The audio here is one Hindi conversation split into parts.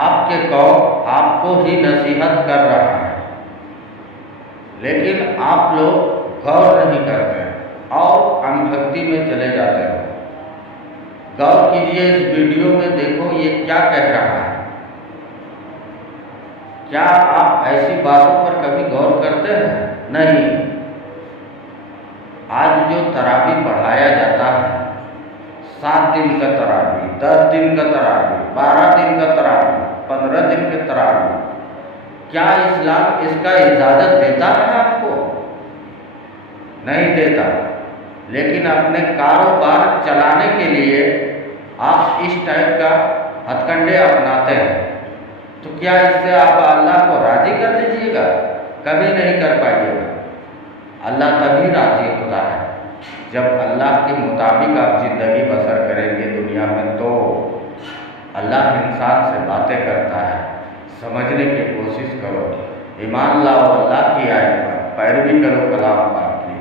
आपके कौम आपको ही नसीहत कर रहा है, लेकिन आप लोग गौर नहीं करते और अनभक्ति में चले जाते हो। गौर कीजिए, इस वीडियो में देखो ये क्या कह रहा है। क्या आप ऐसी बातों पर कभी गौर करते हैं? नहीं। आज जो तरावी पढ़ाया जाता है, 7 दिन का तरावी, 10 दिन का तरावी, 12 दिन का तरावी, 15 दिन के तरावी, क्या इस्लाम इसका इजाज़त देता है आपको? नहीं देता। लेकिन अपने कारोबार चलाने के लिए आप इस टाइप का हथकंडे अपनाते हैं, तो क्या इससे आप अल्लाह को राज़ी कर दीजिएगा? कभी नहीं कर पाइएगा। अल्लाह तभी राज़ी होता है जब अल्लाह के मुताबिक आप ज़िंदगी बसर करेंगे दुनिया में। तो अल्लाह इंसान से बातें करता है, समझने की कोशिश करो, ईमान लाओ अल्लाह की आयत पर, पैरवी करो कलाम पाक की।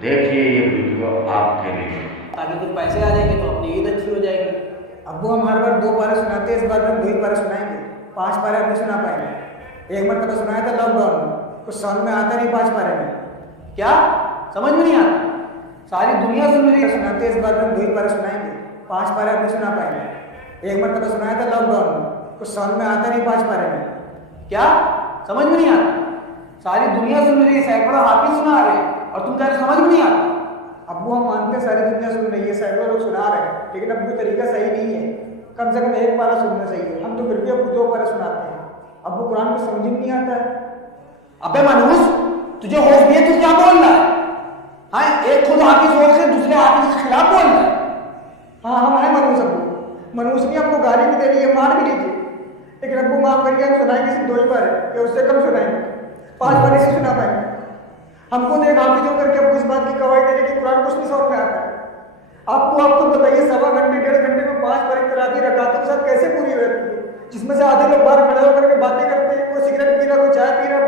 देखिए ये वीडियो आपके लिए। ताकि कुछ पैसे आ जाएंगे तो अपनी ईद अच्छी हो जाएगी। अब्बू हम हर बार 2 पारे सुनाते हैं, इस बार हम 2 ही पारे सुनाएंगे। 5 पारे हम नहीं सुना पाएंगे। एक मरतबा सुनाया था लॉकडाउन में, कुछ समझ में आता नहीं 5 पारे में। क्या समझ में नहीं आता? सारी दुनिया सुन रही है। सुनाते हैं, इस बार हम 2 ही पारे सुनाएंगे। 5 पारे हम नहीं सुना पाएंगे। एक मरतबा सुनाया था लॉकडाउन में, कुछ समझ में आता नहीं 5 पारे में। क्या समझ में नहीं आता? सारी दुनिया सुन रही है, सैकड़ों हाफिज सुना रहे हैं और तुम कह रहे समझ में नहीं आता। अब्बू हम मानते हैं सारी दुनिया सुन रही है, सैकड़ों लोग सुना रहे हैं, लेकिन अब्बू तरीका सही नहीं है। कम से कम 1 पारा सुनना चाहिए। हम तो फिर भी अब्बू 2 पारे सुनाते हैं। अब्बू कुरान को समझ ही नहीं आता है। अबे मनहूस, तुझे होश भी है? तू क्या बोल रहा है? हाँ, एक खुद हाफिज होश से दूसरे हाफिज के खिलाफ बोल रहा है। हाँ हम हैं मनहूस। अब्बू मनहूस नहीं, हमको गाली भी दे रही है, मार भी लीजिए, लेकिन अब्बू माफ करिए, हम सुनाएंगे सिर्फ 2 ही बार या उससे कम सुनाएंगे। 5 बार से सुना पाएंगे। हमको देख हाफिज होकर के आपको इस बात की गवाही दे रहे कि कुरान कुछ नहीं समझ में आता है। आपको बताइए, 1.25 घंटे 1.5 घंटे में 5 बार तरावी रकातों के साथ कैसे पूरी हो जाती है? जिसमें से आधे लोग बाहर खड़े होकर के बातें करते हैं, कोई सिगरेट पी रहा, कोई चाय पी रहा,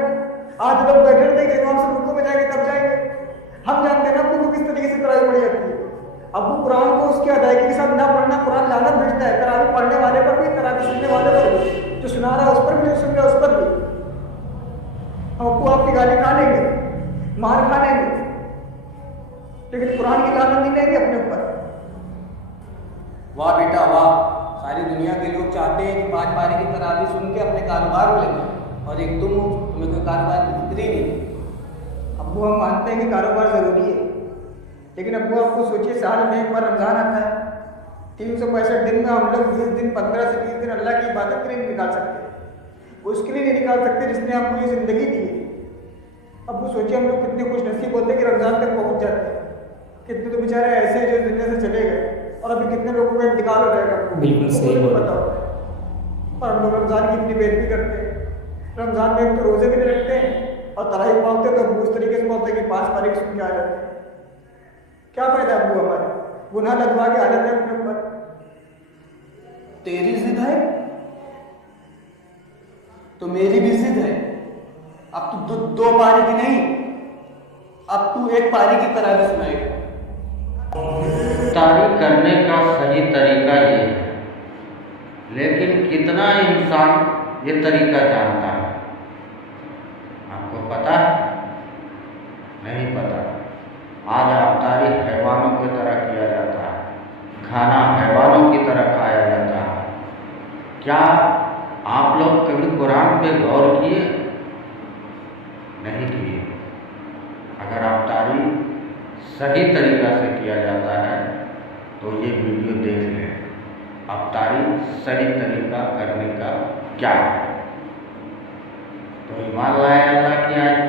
आधे लोग बैठे रहते हैं कि इमाम से रुकू में जाएंगे तब जाएंगे। हम जानते हैं ना आपको किस तरीके से तरावी पढ़ी जाती है। अब्बू कुरान को उसकी अदायगी के साथ ना पढ़ना, कुरान लानत भेजता है, तरावी पढ़ने वाले पर भी, तरावी सुनने वाले पर भी, जो सुना रहा है उस पर भी, जो सुन रहा है उस पर भी। हम अब्बू आपकी गाली खा लेंगे, मार खा लेंगे, लेकिन कुरान की लानत नहीं लेंगे अपने ऊपर। वाह बेटा वाह, सारी दुनिया के लोग चाहते हैं कि 5 पारे की तरावी सुन के अपने कारोबार में लगे, और एक तुम्हें कोई कारोबार की फिक्र ही नहीं। अब्बू हम मानते हैं कि कारोबार ज़रूरी है, लेकिन अब्बू आपको सोचिए, साल में 1 बार रमज़ान आता है। 365 दिन में हम लोग 20 दिन, 15 से 20 दिन अल्लाह की इबादत के लिए नहीं निकाल सकते। उसके लिए नहीं निकाल सकते जिसने आपको ये ज़िंदगी दी है। अब्बू सोचिए, हम लोग कितने खुश नसीब होते हैं कि रमज़ान तक पहुँच जाते हैं। कितने तो बेचारे ऐसे हैं जो दुनिया से चले गए, और अभी कितने लोगों का इंतकाल हो जाएगा, बिल्कुल सही पता होता है। और हम लोग रमज़ान की इतनी बेइज्जती करते हैं। रमज़ान में एक तो रोज़े भी नहीं रखते हैं, और तरावी पढ़ते तो अब्बू उस तरीके से पढ़ते कि 5 पारे सुन के आ जाते हैं। क्या फायदा अब्बू? हमारे गुनाह लगवा के आ जाते हैं अपने ऊपर। तेरी जिद है तो मेरी भी जिद है। अब तू 2 पारे की नहीं, अब तू 1 पारे की तरावी सुनाएगा। इफ्तारी करने का सही तरीका ये है, लेकिन कितना इंसान ये तरीका जानता है? आपको पता है? नहीं पता। आज इफ्तारी हैवानों की तरह किया जाता है, खाना हैवानों की तरह खाया जाता है। क्या आप लोग कभी कुरान पे गौर किए? नहीं किए। अगर इफ्तारी सही तरीका से किया जाता है तो ये वीडियो देख लें, इफ्तारी सही तरीका करने का क्या है। तो ईमान लाए अल्लाह की आयत